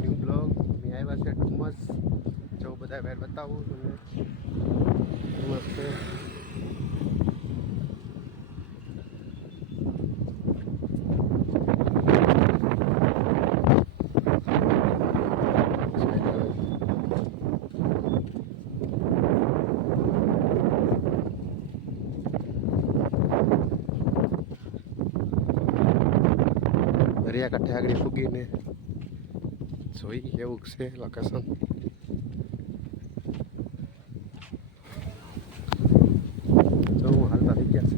New blog મેં આવ્યા છે ડુમસ. જો બધા બહાર બતાવું તમને. ડુમસ છે. દરિયાકાંઠે આગળ ફૂગીને જોઈ એવું છે લોકેશન. તો હું હાલતા થઈ ગયા છે.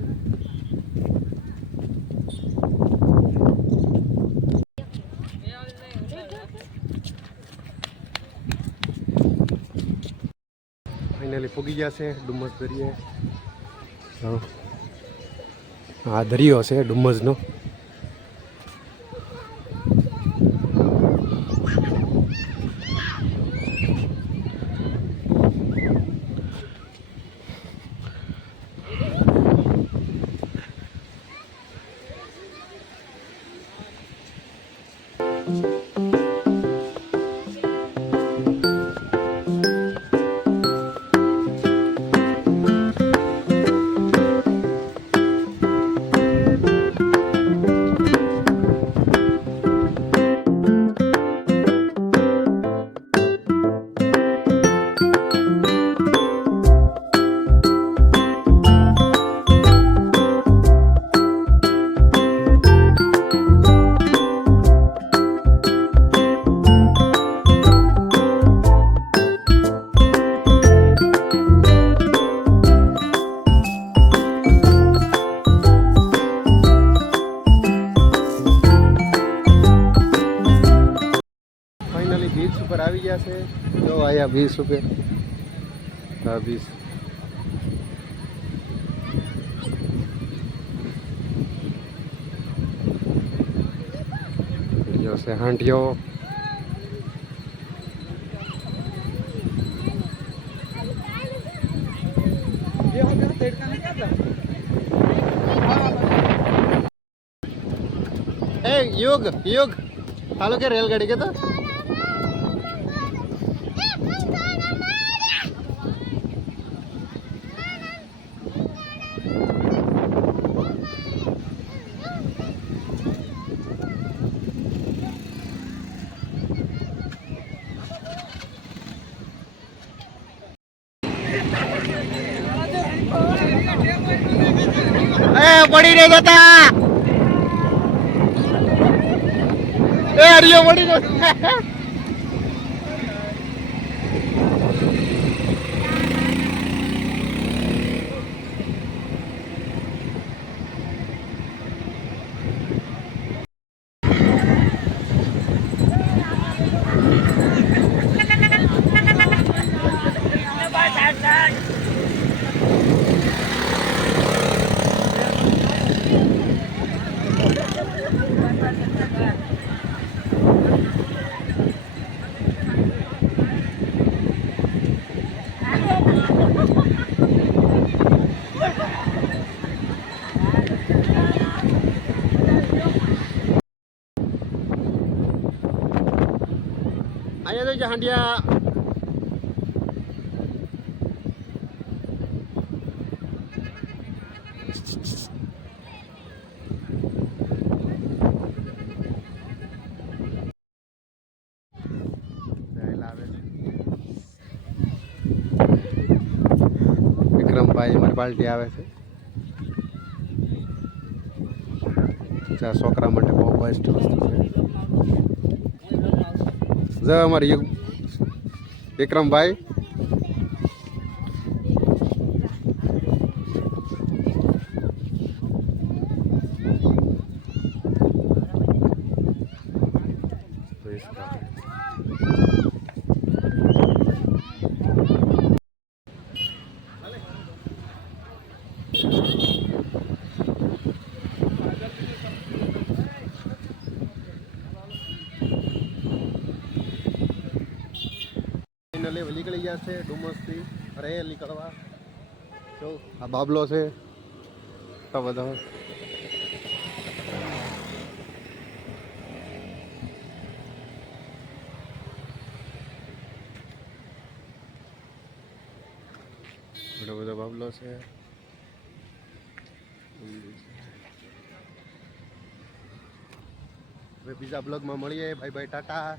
ફાઇનલી ફૂગી ગયા છે ડુમસ દરિયે. હા દરિયો છે ડુમસનો. બીચ ઉપર આવી ગયા છે. જો આયા બીચ ઉપર. હા બીચ. જો છે હાંડિયો. ए युग युग हालो के रेलगाड़ी के तो પડી નહીં જતા. એ હરિયો પડી ગયો. અહીંયા તો હાંડિયા. વિક્રમભાઈ અમારી પાર્ટી આવે છે. છોકરા માટે બહુ બેસ્ટ વસ્તુ છે. જો અમારી વિક્રમભાઈ ફાઇનલી નીકળી ગયા છે ડુમસથી રેલ નીકળવા. જો આ બાબલો છે તો બધા. ઘણો બધો બાબલો છે. હવે બીજા બ્લોગમાં મળીએ. Bye bye, Tata.